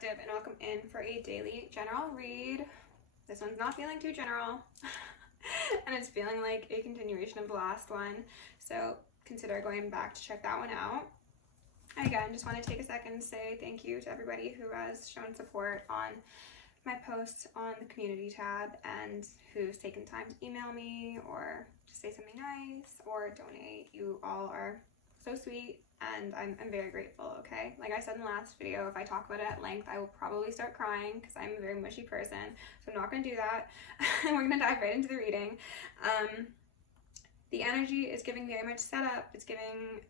Collective, and welcome in for a daily general read. This one's not feeling too general, and it's feeling like a continuation of the last one, so consider going back to check that one out. And again, just want to take a second to say thank you to everybody who has shown support on my posts on the community tab and who's taken time to email me or just say something nice or donate. You all are so sweet, and I'm very grateful, okay? Like I said in the last video, if I talk about it at length, I will probably start crying because I'm a very mushy person, so I'm not going to do that. We're going to dive right into the reading. The energy is giving very much setup. It's giving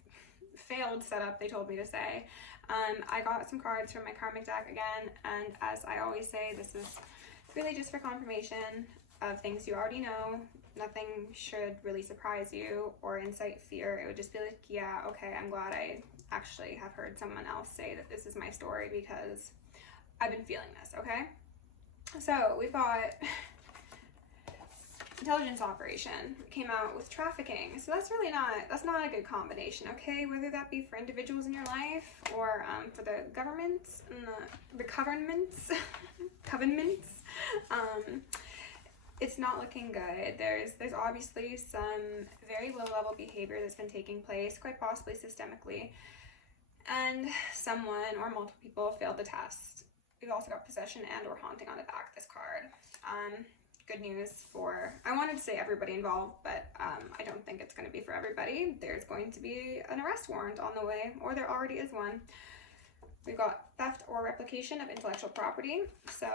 failed setup, they told me to say. I got some cards from my karmic deck again, and as I always say, this is really just for confirmation of things you already know. Nothing should really surprise you or incite fear. It would just be like, yeah, okay, I'm glad I actually have heard someone else say that this is my story because I've been feeling this, okay? So we've got intelligence operation. We came out with trafficking, so that's not a good combination, okay? Whether that be for individuals in your life or for the governments and the governments, it's not looking good. There's obviously some very low level behavior that's been taking place, quite possibly systemically, and someone or multiple people failed the test. We've also got possession and or haunting on the back of this card. Good news for, I wanted to say everybody involved, but I don't think it's going to be for everybody. There's going to be an arrest warrant on the way, or there already is one. We've got theft or replication of intellectual property, so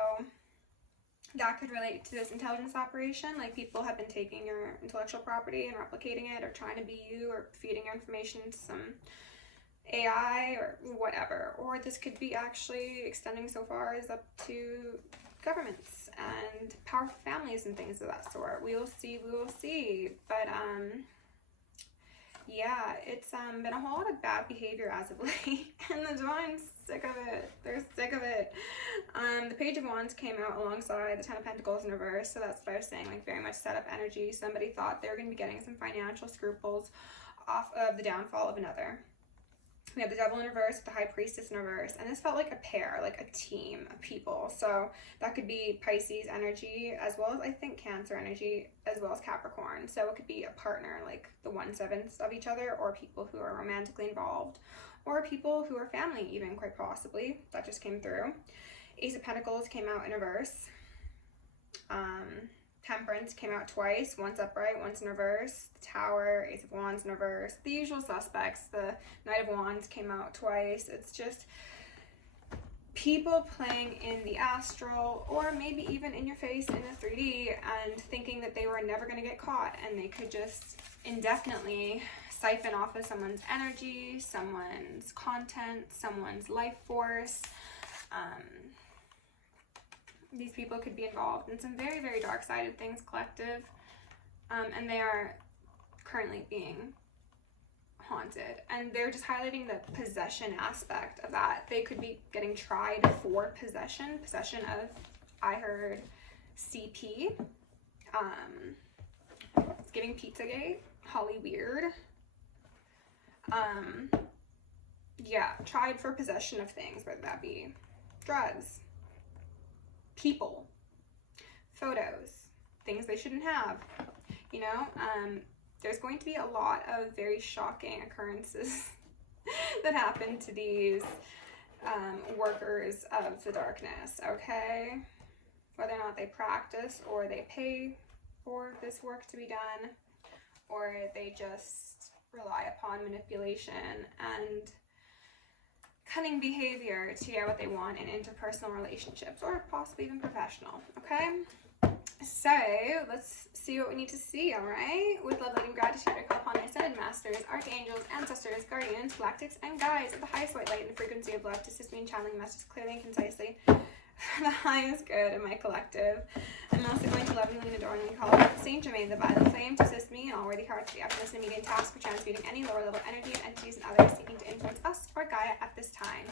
that could relate to this intelligence operation. Like, people have been taking your intellectual property and replicating it or trying to be you or feeding your information to some AI or whatever. Or this could be actually extending so far as up to governments and powerful families and things of that sort. We will see. But yeah, it's been a whole lot of bad behavior as of late, and the Divine's sick of it. They're sick of it. The Page of Wands came out alongside the Ten of Pentacles in reverse, so that's what I was saying, like very much set up energy. Somebody thought they were going to be getting some financial scruples off of the downfall of another. We have the Devil in reverse, the High Priestess in reverse, and this felt like a pair, like a team of people. So that could be Pisces energy, as well as I think Cancer energy, as well as Capricorn. So it could be a partner, like the 1/7 of each other, or people who are romantically involved, or people who are family even, quite possibly. That just came through. Ace of Pentacles came out in reverse. Temperance came out twice, once upright, once in reverse. The Tower, Ace of Wands in reverse. The usual suspects. The Knight of Wands came out twice. It's just people playing in the astral, or maybe even in your face in the 3D, and thinking that they were never going to get caught, and they could just indefinitely siphon off of someone's energy, someone's content, someone's life force. These people could be involved in some very, very dark-sided things, collective, and they are currently being haunted. And they're just highlighting the possession aspect of that. They could be getting tried for possession of, I heard, CP. It's giving Pizzagate, Holly Weird. Yeah, tried for possession of things, whether that be drugs, people, photos, things they shouldn't have, you know. There's going to be a lot of very shocking occurrences that happen to these workers of the darkness, okay? Whether or not they practice or they pay for this work to be done, or they just rely upon manipulation and cunning behavior to get what they want in interpersonal relationships, or possibly even professional, okay? So let's see what we need to see, all right? With love, light, and gratitude, I call upon my ascended masters, archangels, ancestors, guardians, galactics, and guides of the highest white light and frequency of love to assist me in channeling messages clearly and concisely for the highest good in my collective. I'm also going to lovingly and adoringly call upon Saint Germain, the violet flame, to assist me in all worthy hearts the effortless and immediate task for transmuting any lower level energy of entities and others seeking to influence us or Gaia at this time.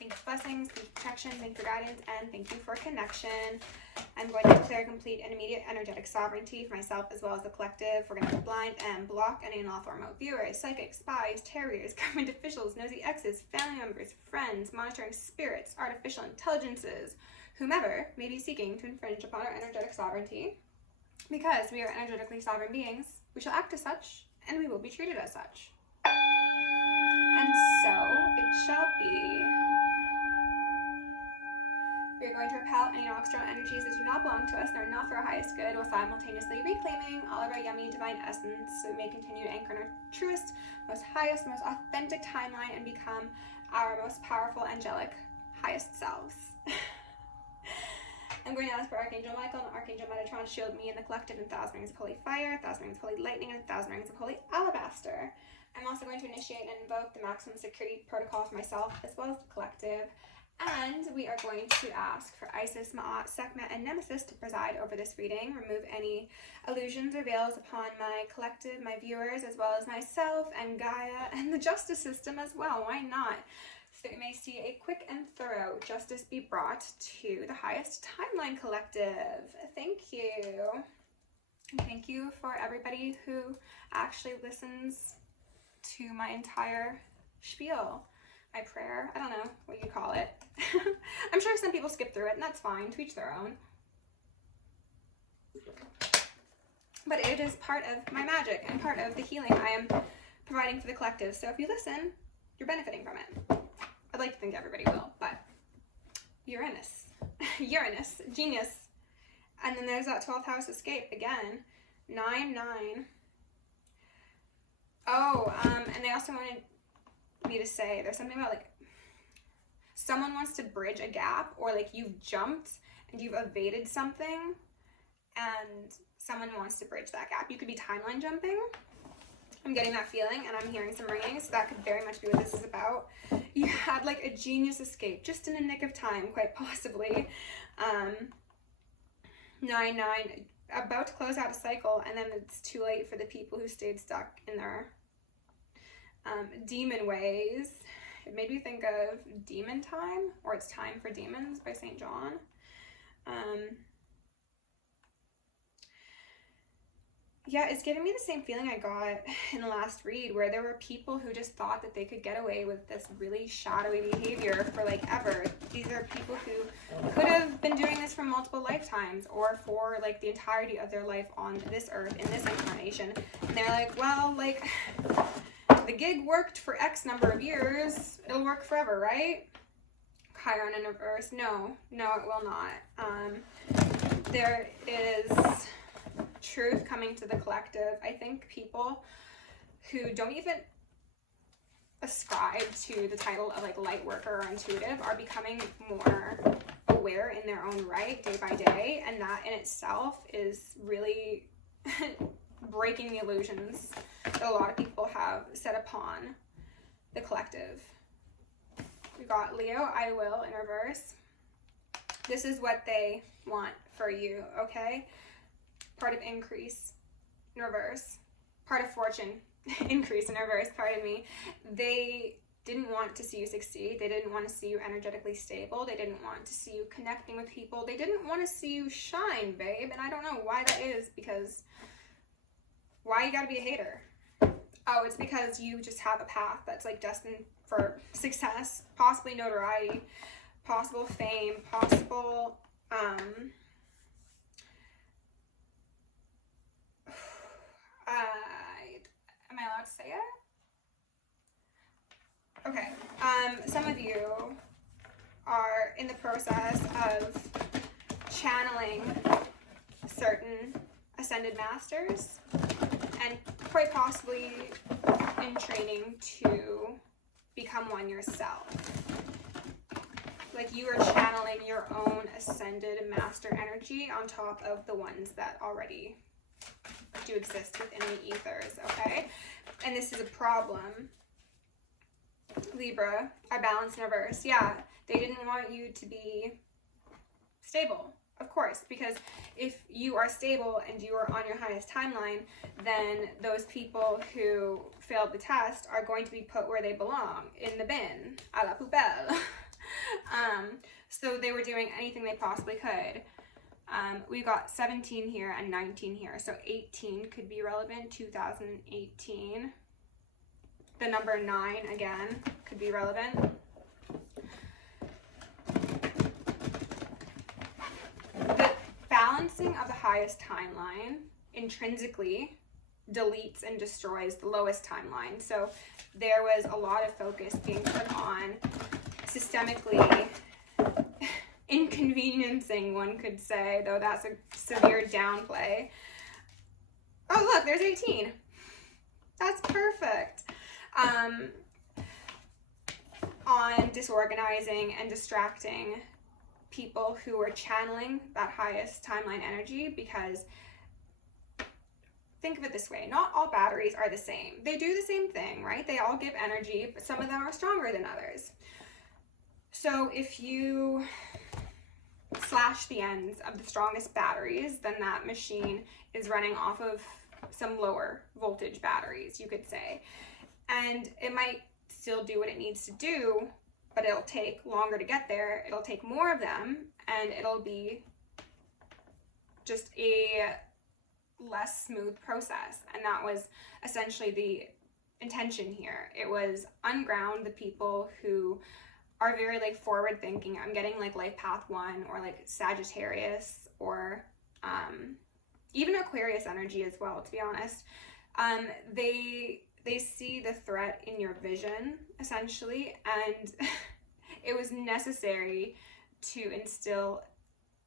Thank you for blessings, thank you for protection. protection, thank you for guidance, and thank you for connection. I'm going to declare complete and immediate energetic sovereignty for myself as well as the collective. We're going to blind and block any and all foreign remote viewers, psychics, spies, terriers, government officials, nosy exes, family members, friends, monitoring spirits, artificial intelligences, whomever may be seeking to infringe upon our energetic sovereignty. Because we are energetically sovereign beings, we shall act as such, and we will be treated as such. And so it shall be. We are going to repel any external energies that do not belong to us and are not for our highest good, while simultaneously reclaiming all of our yummy divine essence so we may continue to anchor in our truest, most highest, most authentic timeline and become our most powerful, angelic, highest selves. I'm going to ask for Archangel Michael and Archangel Metatron to shield me and the collective in 1,000 rings of holy fire, 1,000 rings of holy lightning, and 1,000 rings of holy alabaster. I'm also going to initiate and invoke the maximum security protocol for myself as well as the collective. And we are going to ask for Isis, Ma'at, Sekhmet, and Nemesis to preside over this reading, remove any illusions or veils upon my collective, my viewers, as well as myself and Gaia and the justice system as well. Why not? So that we may see a quick and thorough justice be brought to the highest timeline collective. Thank you. Thank you for everybody who actually listens to my entire spiel. My prayer, I don't know what you call it. I'm sure some people skip through it, and that's fine, to each their own. But it is part of my magic and part of the healing I am providing for the collective. So if you listen, you're benefiting from it. I'd like to think everybody will, but Uranus, genius. And then there's that 12th house escape again, 9, 9. Oh, and they also wanted me to say there's something about like someone wants to bridge a gap, or like you've jumped and you've evaded something and someone wants to bridge that gap. You could be timeline jumping. I'm getting that feeling, and I'm hearing some ringing, so that could very much be what this is about. You had like a genius escape just in a nick of time, quite possibly. 9, 9, about to close out a cycle, and then it's too late for the people who stayed stuck in their demon ways. It made me think of Demon Time, or It's Time for Demons by St. John. Yeah, it's giving me the same feeling I got in the last read, where there were people who just thought that they could get away with this really shadowy behavior for like ever. These are people who could have been doing this for multiple lifetimes, or for like the entirety of their life on this earth in this incarnation. And they're like, well, like the gig worked for X number of years, it'll work forever, right? Chiron in reverse. No, it will not. There is truth coming to the collective. I think people who don't even ascribe to the title of like light worker or intuitive are becoming more aware in their own right day by day, and that in itself is really breaking the illusions that a lot of people have set upon the collective. We got Leo, I will in reverse. This is what they want for you, okay? Part of increase in reverse. Part of fortune increase in reverse, pardon me. They didn't want to see you succeed. They didn't want to see you energetically stable. They didn't want to see you connecting with people. They didn't want to see you shine, babe. And I don't know why that is, because why you gotta be a hater? Oh, it's because you just have a path that's like destined for success, possibly notoriety, possible fame, possible am I allowed to say it? Okay. Some of you are in the process of channeling certain ascended masters, and quite possibly in training to become one yourself. Like you are channeling your own ascended master energy on top of the ones that already do exist within the ethers, okay? And this is a problem. Libra, I balance in reverse. Yeah, they didn't want you to be stable, of course, because if you are stable and you are on your highest timeline, then those people who failed the test are going to be put where they belong, in the bin, à la poubelle. So they were doing anything they possibly could. We got 17 here and 19 here. So 18 could be relevant, 2018. The number 9, again, could be relevant. The balancing of the highest timeline intrinsically deletes and destroys the lowest timeline. So there was a lot of focus being put on systemically inconveniencing, one could say, though that's a severe downplay. Oh, look, there's 18. That's perfect. On disorganizing and distracting people who are channeling that highest timeline energy, because think of it this way, not all batteries are the same. They do the same thing, right? They all give energy, but some of them are stronger than others. So if you slash the ends of the strongest batteries, then that machine is running off of some lower voltage batteries, you could say. And it might still do what it needs to do, but it'll take longer to get there. It'll take more of them, and it'll be just a less smooth process. And that was essentially the intention here. It was unground the people who are very like forward thinking. I'm getting like life path 1 or like Sagittarius or even Aquarius energy as well, to be honest. They see the threat in your vision, essentially, and it was necessary to instill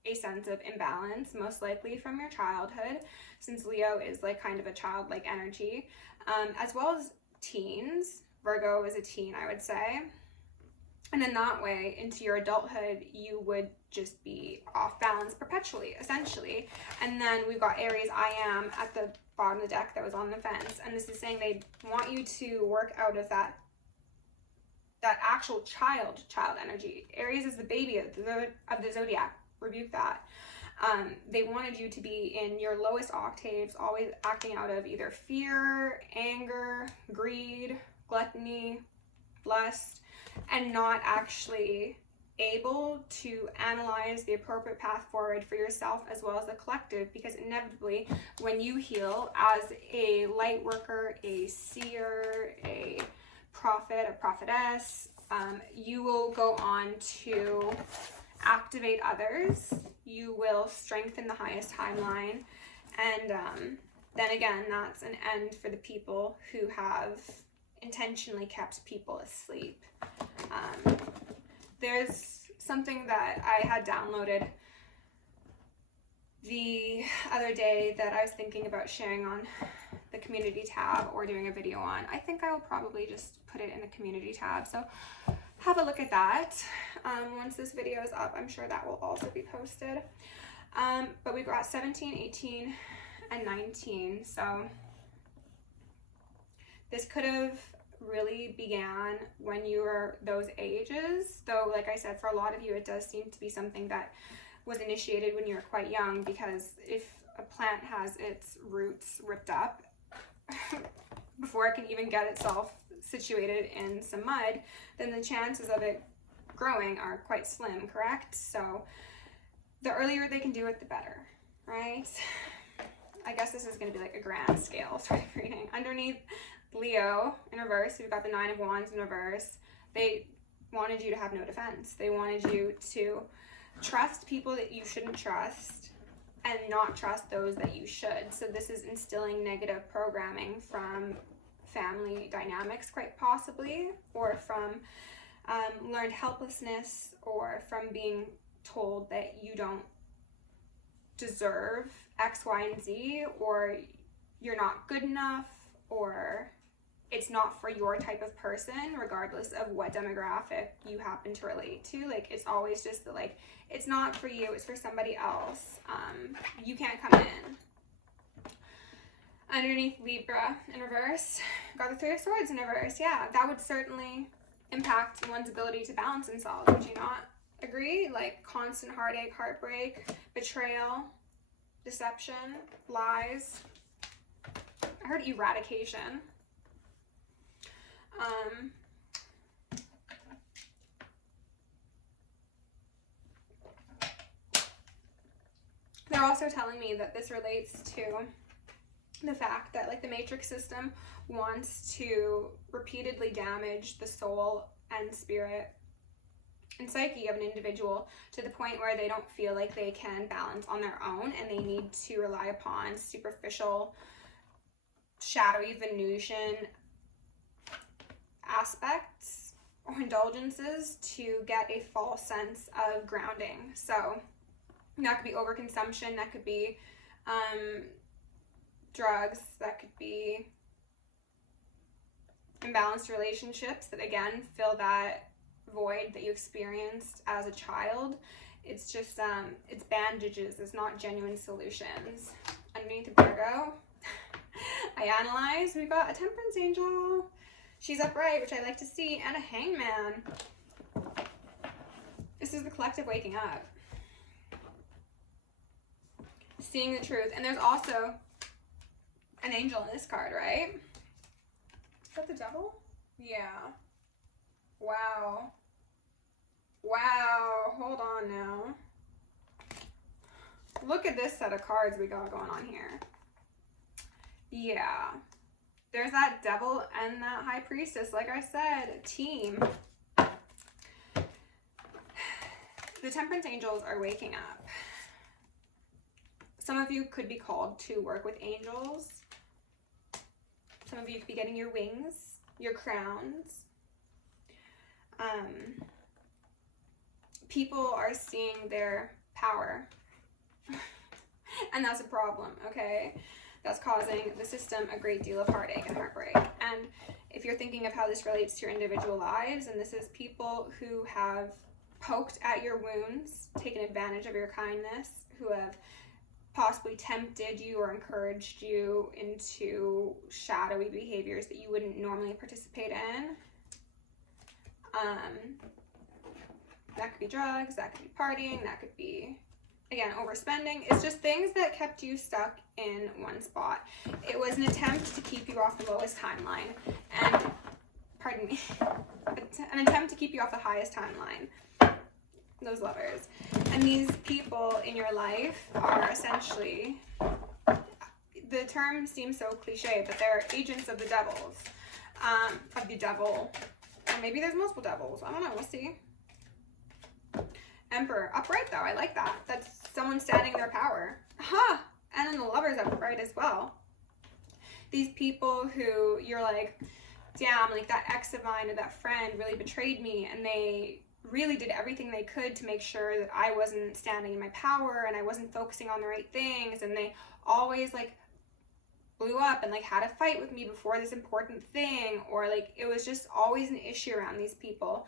a sense of imbalance, most likely from your childhood, since Leo is like kind of a childlike energy, as well as teens. Virgo is a teen, I would say. And in that way, into your adulthood, you would just be off balance perpetually, essentially. And then we've got Aries, I am, at the bottom of the deck that was on the fence. And this is saying they want you to work out of that actual child energy. Aries is the baby of the zodiac. Rebuke that. They wanted you to be in your lowest octaves, always acting out of either fear, anger, greed, gluttony, lust, and not actually able to analyze the appropriate path forward for yourself as well as the collective, because inevitably when you heal as a light worker, a seer, a prophet, a prophetess, you will go on to activate others. You will strengthen the highest timeline, and then again, that's an end for the people who have intentionally kept people asleep. There's something that I had downloaded the other day that I was thinking about sharing on the community tab or doing a video on. I think I will probably just put it in the community tab, so have a look at that. Once this video is up, I'm sure that will also be posted. But we've got 17, 18, and 19, so this could have really began when you were those ages, though like I said, for a lot of you it does seem to be something that was initiated when you were quite young, because if a plant has its roots ripped up before it can even get itself situated in some mud, then the chances of it growing are quite slim, correct? So the earlier they can do it, the better, right? I guess this is going to be like a grand scale sort of reading. Underneath Leo in reverse, we've got the 9 of Wands in reverse. They wanted you to have no defense. They wanted you to trust people that you shouldn't trust and not trust those that you should. So this is instilling negative programming from family dynamics, quite possibly, or from learned helplessness, or from being told that you don't deserve X, Y, and Z, or you're not good enough, or it's not for your type of person, regardless of what demographic you happen to relate to. Like, it's always just the, like, it's not for you, it's for somebody else. You can't come in. Underneath Libra in reverse, got the 3 of Swords in reverse. Yeah, that would certainly impact one's ability to balance themselves. Would you not agree? Like, constant heartache, heartbreak, betrayal, deception, lies. I heard eradication. they're also telling me that this relates to the fact that like the matrix system wants to repeatedly damage the soul and spirit and psyche of an individual to the point where they don't feel like they can balance on their own, and they need to rely upon superficial, shadowy Venusian aspects or indulgences to get a false sense of grounding. So that could be overconsumption, that could be drugs, that could be imbalanced relationships that again fill that void that you experienced as a child. It's just it's bandages, it's not genuine solutions. Underneath the Virgo, I analyzed, we've got a Temperance angel, she's upright, which I like to see, and a Hangman. This is the collective waking up, seeing the truth. And there's also an angel in this card, right? Is that the devil? Yeah. Wow. Wow, hold on now. Look at this set of cards we got going on here. Yeah. There's that devil and that high priestess. Like I said, team. The Temperance angels are waking up. Some of you could be called to work with angels. Some of you could be getting your wings, your crowns. People are seeing their power. And that's a problem, okay? That's causing the system a great deal of heartache and heartbreak. And if you're thinking of how this relates to your individual lives, and this is people who have poked at your wounds, taken advantage of your kindness, who have possibly tempted you or encouraged you into shadowy behaviors that you wouldn't normally participate in. That could be drugs, that could be partying, that could be, again, overspending. It's just things that kept you stuck in one spot. It was an attempt to keep you off the lowest timeline, and, pardon me, an attempt to keep you off the highest timeline. Those lovers. And these people in your life are essentially, the term seems so cliche, but they're agents of the devils, of the devil. Or maybe there's multiple devils. I don't know. We'll see. Emperor. Upright, though. I like that. That's someone standing in their power. Aha! And then the Lover's upright as well. These people who you're like, damn, like that ex of mine or that friend really betrayed me, and they really did everything they could to make sure that I wasn't standing in my power and I wasn't focusing on the right things, and they always like blew up and like had a fight with me before this important thing, or like it was just always an issue around these people.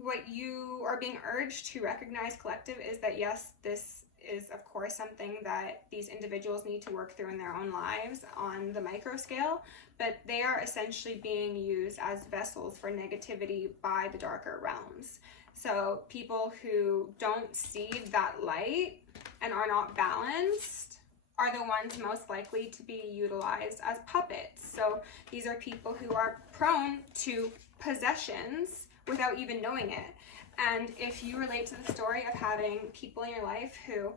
What you are being urged to recognize, collective, is that yes, this is of course something that these individuals need to work through in their own lives on the micro scale, but they are essentially being used as vessels for negativity by the darker realms. So people who don't see that light and are not balanced are the ones most likely to be utilized as puppets. So these are people who are prone to possessions without even knowing it. And if you relate to the story of having people in your life who,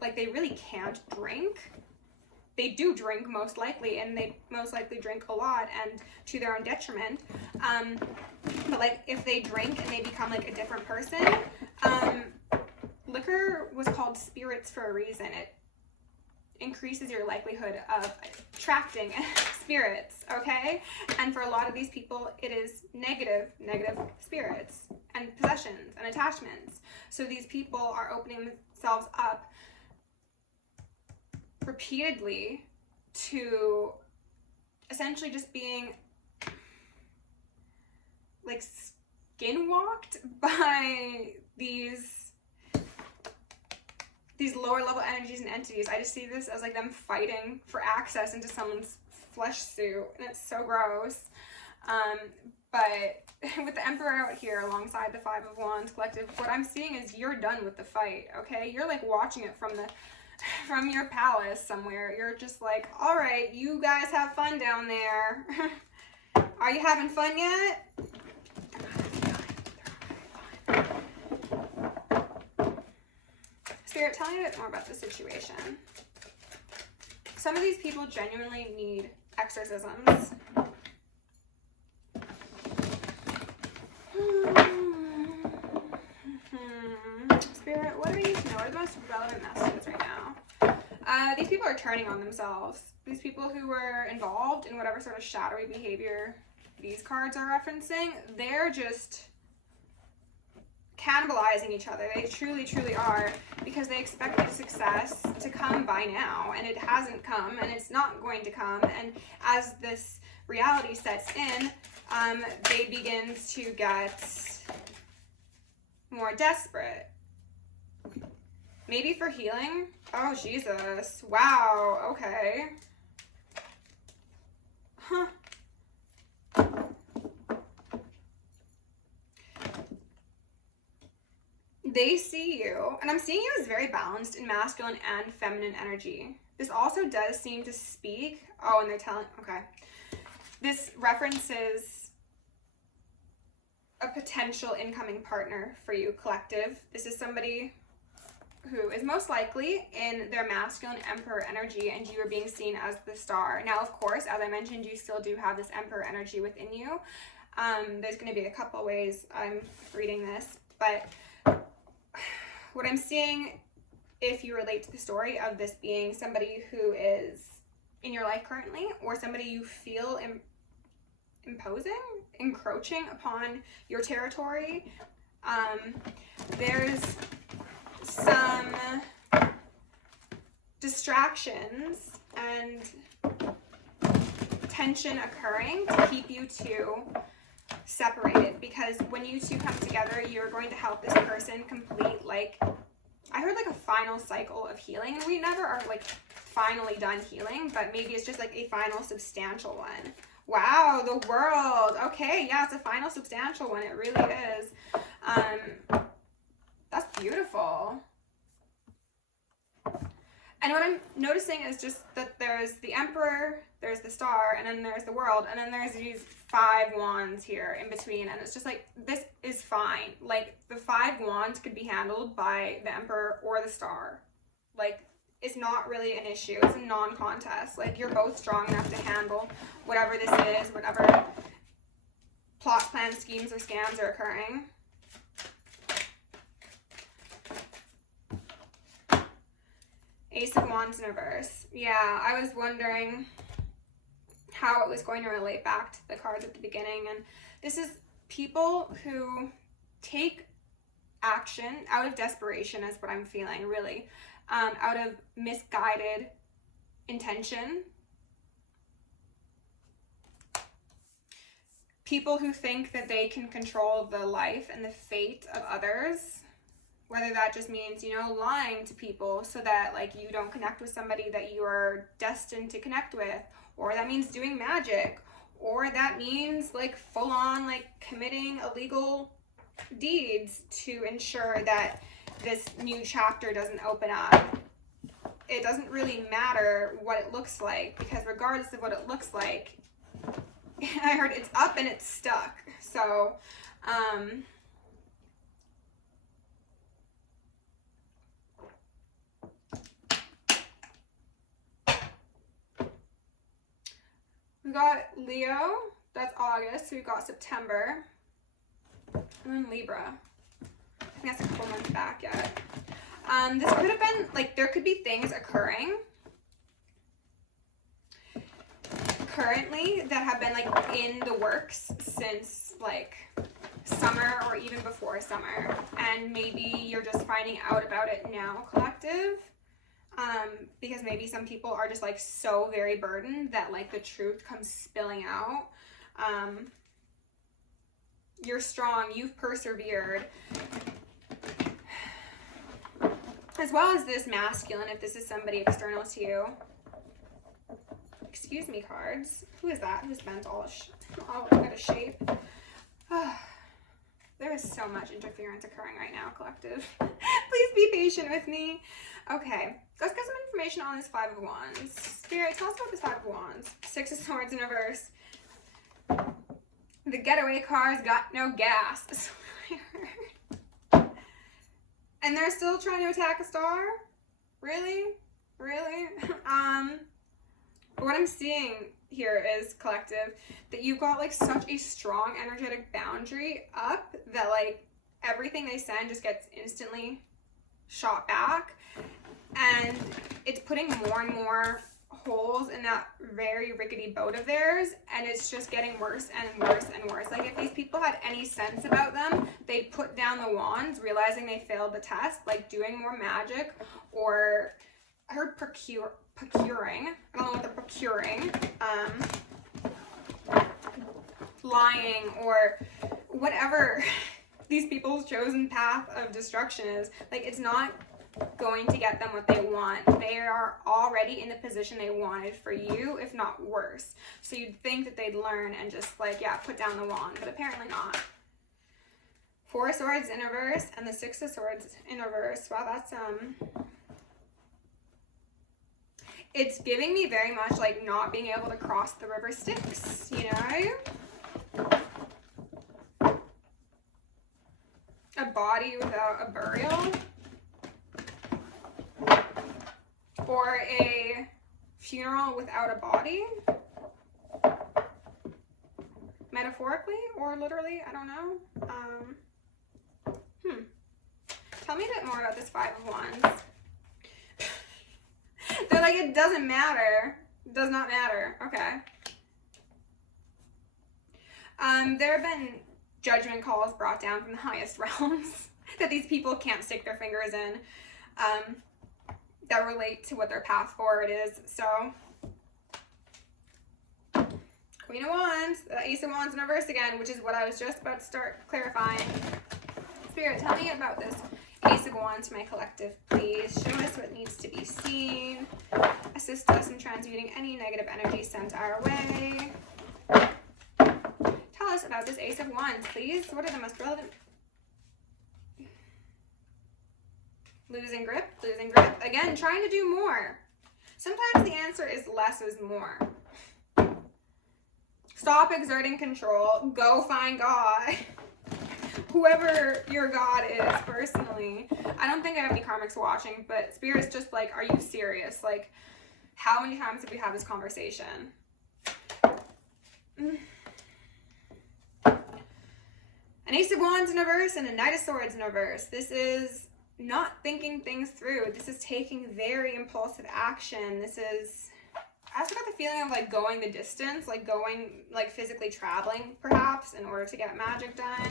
like, they really can't drink, they do drink most likely, and they most likely drink a lot and to their own detriment. But like, if they drink and they become like a different person, liquor was called spirits for a reason. It increases your likelihood of attracting spirits, okay? And for a lot of these people, it is negative spirits and possessions and attachments. So these people are opening themselves up repeatedly to essentially just being like skinwalked by these lower level energies and entities. I just see this as like them fighting for access into someone's flesh suit, and it's so gross. But with the Emperor out here alongside the Five of Wands collective, what I'm seeing is you're done with the fight, okay? You're like watching it from your palace somewhere. You're just like, all right, you guys have fun down there. Are you having fun yet? Spirit, tell me a bit more about the situation. Some of these people genuinely need exorcisms. Spirit, what do we need to know? What are the most relevant messages right now? These people are turning on themselves. These people who were involved in whatever sort of shadowy behavior these cards are referencing, they're just cannibalizing each other. They truly, truly are, because they expected success to come by now, and it hasn't come, and it's not going to come. And as this reality sets in, they begin to get more desperate. Maybe for healing? Oh, Jesus. Wow, okay. Huh. They see you, and I'm seeing you as very balanced in masculine and feminine energy. This also does seem to speak, oh, and they're telling, okay. This references a potential incoming partner for you, collective. This is somebody who is most likely in their masculine Emperor energy, and you are being seen as the star. Now, of course, as I mentioned, you still do have this Emperor energy within you. There's going to be a couple ways I'm reading this, but what I'm seeing, if you relate to the story of this being somebody who is in your life currently, or somebody you feel encroaching upon your territory, there's some distractions and tension occurring to keep you two separated, because when you two come together, you're going to help this person complete, like, I heard like a final cycle of healing, and we never are like finally done healing, but maybe it's just like a final substantial one. Wow, the World. Okay, yeah, it's a final substantial one. It really is. That's beautiful. And what I'm noticing is just that there's the Emperor, there's the Star, and then there's the World, and then there's these 5 wands here in between, and it's just like, this is fine. Like, the 5 wands could be handled by the Emperor or the Star. Like, it's not really an issue. It's a non-contest. Like, you're both strong enough to handle whatever this is, whatever plot, plans, schemes, or scams are occurring. Ace of Wands in reverse. Yeah, I was wondering how it was going to relate back to the cards at the beginning. And this is people who take action out of desperation, is what I'm feeling, really. Out of misguided intention. People who think that they can control the life and the fate of others. Whether that just means, you know, lying to people so that, like, you don't connect with somebody that you are destined to connect with, or that means doing magic, or that means, like, full-on, like, committing illegal deeds to ensure that this new chapter doesn't open up. It doesn't really matter what it looks like, because regardless of what it looks like, I heard it's up and it's stuck. So, we got Leo, that's August, so we've got September, and then Libra. I think that's a couple months back yet. This could have been, like, there could be things occurring currently that have been, like, in the works since, like, summer or even before summer, and maybe you're just finding out about it now, collective. Because maybe some people are just, like, so very burdened that, like, the truth comes spilling out. You're strong, you've persevered. As well as this masculine, if this is somebody external to you. Excuse me, cards. Who is that? Who's bent all out of shape? There is so much interference occurring right now, collective. Please be patient with me. Okay, let's get some information on this 5 of Wands. Spirit, tell us about this 5 of Wands. 6 of Swords in reverse. The getaway car's got no gas. That's what I heard. And they're still trying to attack a star? Really? Really? What I'm seeing here is, collective, that you've got like such a strong energetic boundary up that like everything they send just gets instantly shot back, and it's putting more and more holes in that very rickety boat of theirs, and it's just getting worse and worse and worse. Like if these people had any sense about them, they'd put down the wands, realizing they failed the test, like doing more magic, or I heard procuring. I don't know what they're procuring. Lying, or whatever these people's chosen path of destruction is. Like, it's not going to get them what they want. They are already in the position they wanted for you, if not worse. So you'd think that they'd learn and just like, yeah, put down the wand, but apparently not. Four of Swords in reverse and the Six of Swords in reverse. Wow, that's it's giving me very much like not being able to cross the river Styx, you know? A body without a burial, or a funeral without a body, metaphorically or literally, I don't know. Tell me a bit more about this Five of Wands. They're like, it doesn't matter. It does not matter. Okay. There have been judgment calls brought down from the highest realms that these people can't stick their fingers in, that relate to what their path forward is. So, Queen of Wands, the Ace of Wands in reverse again, which is what I was just about to start clarifying. Spirit, tell me about this Ace of Wands, my collective, please. Show us what needs to be seen. Assist us in transmuting any negative energy sent our way. Tell us about this Ace of Wands, please. What are the most relevant? Losing grip, losing grip. Again, trying to do more. Sometimes the answer is less is more. Stop exerting control. Go find God. Whoever your God is, personally. I don't think I have any karmics watching, but Spirit's just like, are you serious? Like, how many times have we had this conversation? An Ace of Wands in reverse and a Knight of Swords in reverse. This is not thinking things through. This is taking very impulsive action. This is, I also got the feeling of like going the distance, like going, like physically traveling perhaps in order to get magic done,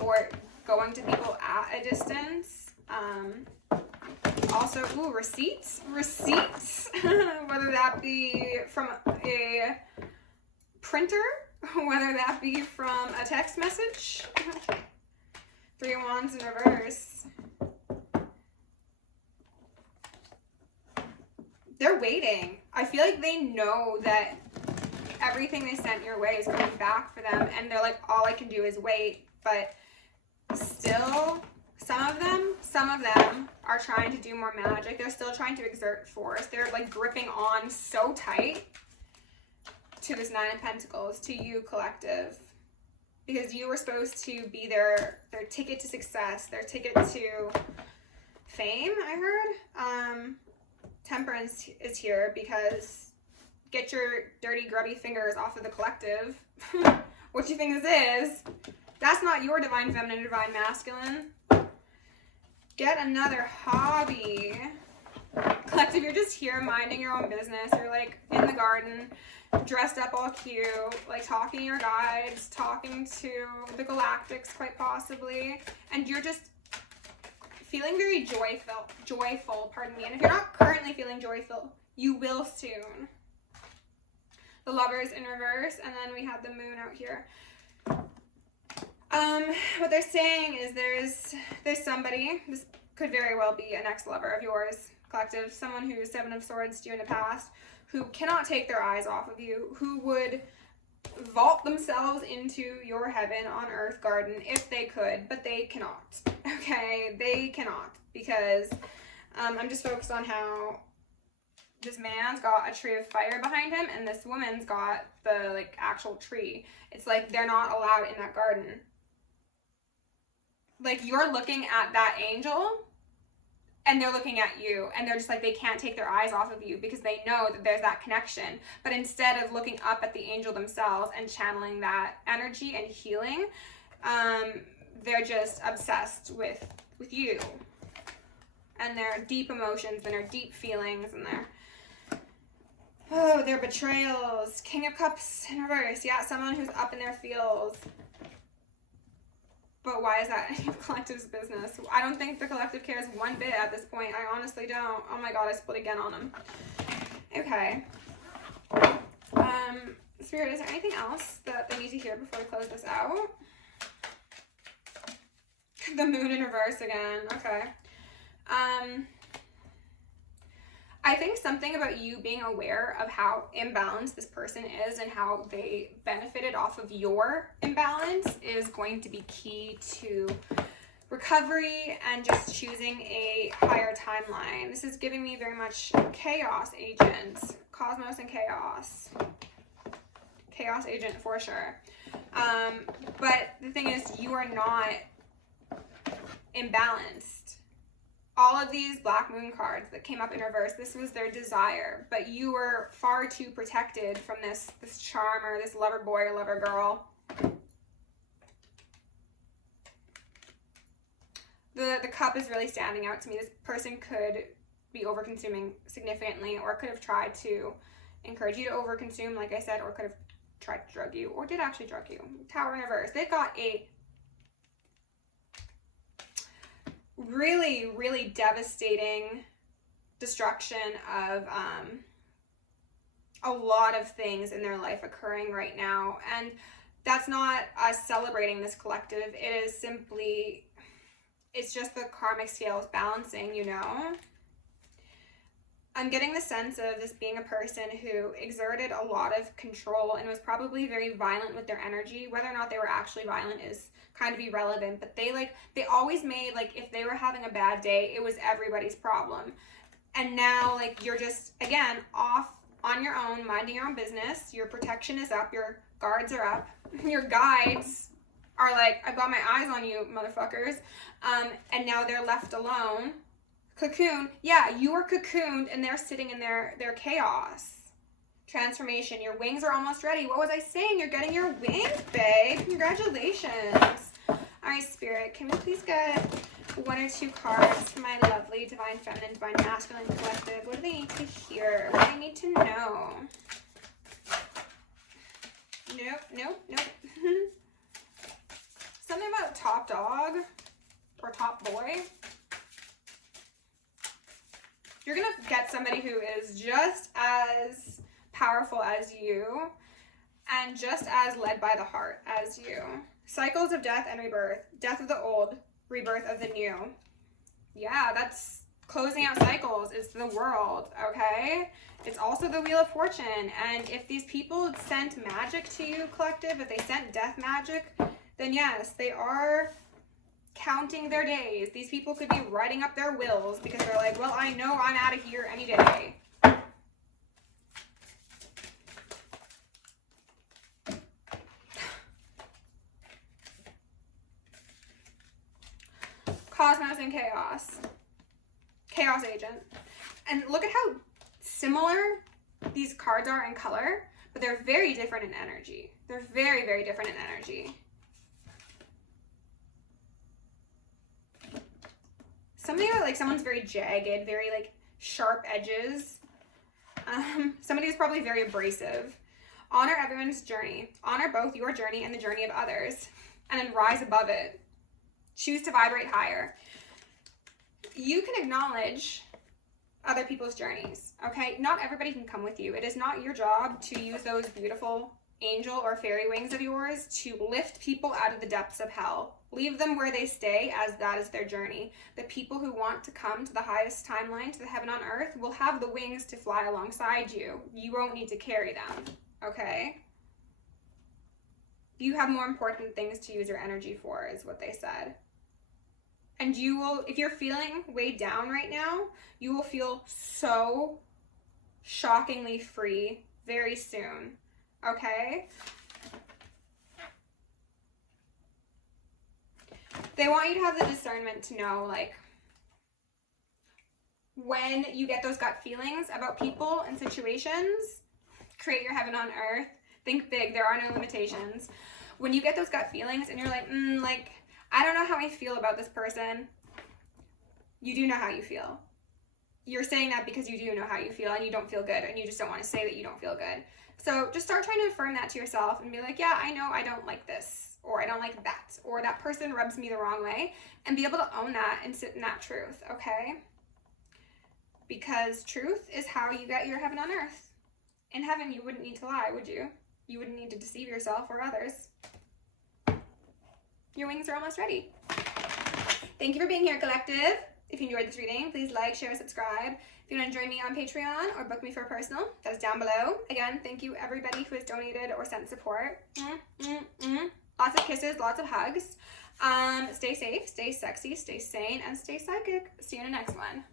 or going to people at a distance. Also, ooh, receipts, whether that be from a printer, whether that be from a text message. Three of Wands in reverse. They're waiting. I feel like they know that everything they sent your way is coming back for them, and they're like, all I can do is wait. But still, some of them are trying to do more magic. They're still trying to exert force. They're like gripping on so tight to this Nine of Pentacles, to you, collective, because you were supposed to be their ticket to success, their ticket to fame, I heard. Temperance is here because get your dirty, grubby fingers off of the collective. What do you think this is? That's not your divine feminine, divine masculine. Get another hobby. Collective, you're just here minding your own business. You're like in the garden, dressed up all cute, like talking to your guides, talking to the galactics quite possibly, and you're just feeling very joyful, pardon me. And if you're not currently feeling joyful, you will soon. The Lovers in reverse, and then we have the Moon out here. What they're saying is there's somebody, this could very well be an ex-lover of yours, collective, someone who's Seven of Swords to you in the past, who cannot take their eyes off of you, who would vault themselves into your heaven on earth garden if they could, but they cannot. Okay, they cannot, because I'm just focused on how this man's got a tree of fire behind him and this woman's got the like actual tree. It's like they're not allowed in that garden. Like, you're looking at that angel and they're looking at you, and they're just like, they can't take their eyes off of you because they know that there's that connection. But instead of looking up at the angel themselves and channeling that energy and healing, they're just obsessed with you and their deep emotions and their deep feelings and their betrayals. King of Cups in reverse. Yeah, someone who's up in their feels. But why is that any of collective's business? I don't think the collective cares one bit at this point. I honestly don't. Oh my god, I split again on them. Okay. Spirit, is there anything else that they need to hear before we close this out? The moon in reverse again. Okay. I think something about you being aware of how imbalanced this person is and how they benefited off of your imbalance is going to be key to recovery and just choosing a higher timeline. This is giving me very much chaos agent, cosmos and chaos. Chaos agent for sure. But the thing is, you are not imbalanced. All of these Black Moon cards that came up in reverse, this was their desire, but you were far too protected from this charmer, this lover boy or lover girl. The cup is really standing out to me. This person could be over-consuming significantly, or could have tried to encourage you to over-consume, like I said, or could have tried to drug you, or did actually drug you. Tower in reverse. They've got a really, really devastating destruction of a lot of things in their life occurring right now. And that's not us celebrating this collective. It is simply, it's just the karmic scales balancing, you know? I'm getting the sense of this being a person who exerted a lot of control and was probably very violent with their energy. Whether or not they were actually violent is kind of irrelevant, but they always made, like, if they were having a bad day, it was everybody's problem. And now, like, you're just, again, off on your own, minding your own business. Your protection is up, your guards are up, your guides are like, I've got my eyes on you, motherfuckers. And now they're left alone. Cocoon, yeah, you are cocooned and they're sitting in their chaos. Transformation, your wings are almost ready. What was I saying? You're getting your wings, babe. Congratulations. All right, Spirit, can we please get one or two cards for my lovely Divine Feminine, Divine Masculine collective? What do they need to hear? What do they need to know? Nope. Something about top dog or top boy. You're going to get somebody who is just as powerful as you and just as led by the heart as you. Cycles of death and rebirth. Death of the old, rebirth of the new. Yeah, that's closing out cycles. It's the world, okay? It's also the Wheel of Fortune. And if these people sent magic to you, collective, if they sent death magic, then yes, they are counting their days. These people could be writing up their wills because they're like, well, I know I'm out of here any day. Cosmos and chaos. Chaos agent. And look at how similar these cards are in color, but they're very different in energy. They're very, very different in energy. Something about, like, someone's very jagged, very, like, sharp edges. Somebody who's probably very abrasive. Honor everyone's journey. Honor both your journey and the journey of others. And then rise above it. Choose to vibrate higher. You can acknowledge other people's journeys, okay? Not everybody can come with you. It is not your job to use those beautiful angel or fairy wings of yours to lift people out of the depths of hell. Leave them where they stay, as that is their journey. The people who want to come to the highest timeline, to the heaven on earth, will have the wings to fly alongside you. You won't need to carry them, okay? You have more important things to use your energy for, is what they said. And you will, if you're feeling weighed down right now, you will feel so shockingly free very soon, okay? They want you to have the discernment to know, like, when you get those gut feelings about people and situations, create your heaven on earth. Think big. There are no limitations. When you get those gut feelings and you're like, like, I don't know how I feel about this person. You do know how you feel. You're saying that because you do know how you feel and you don't feel good and you just don't want to say that you don't feel good. So just start trying to affirm that to yourself and be like, yeah, I know I don't like this, or I don't like that, or that person rubs me the wrong way, and be able to own that and sit in that truth, okay? Because truth is how you get your heaven on earth. In heaven, you wouldn't need to lie, would you? You wouldn't need to deceive yourself or others. Your wings are almost ready. Thank you for being here, collective. If you enjoyed this reading, please like, share, subscribe. If you want to join me on Patreon or book me for a personal, that is down below. Again, thank you everybody who has donated or sent support. Lots of kisses, lots of hugs. Stay safe, stay sexy, stay sane, and stay psychic. See you in the next one.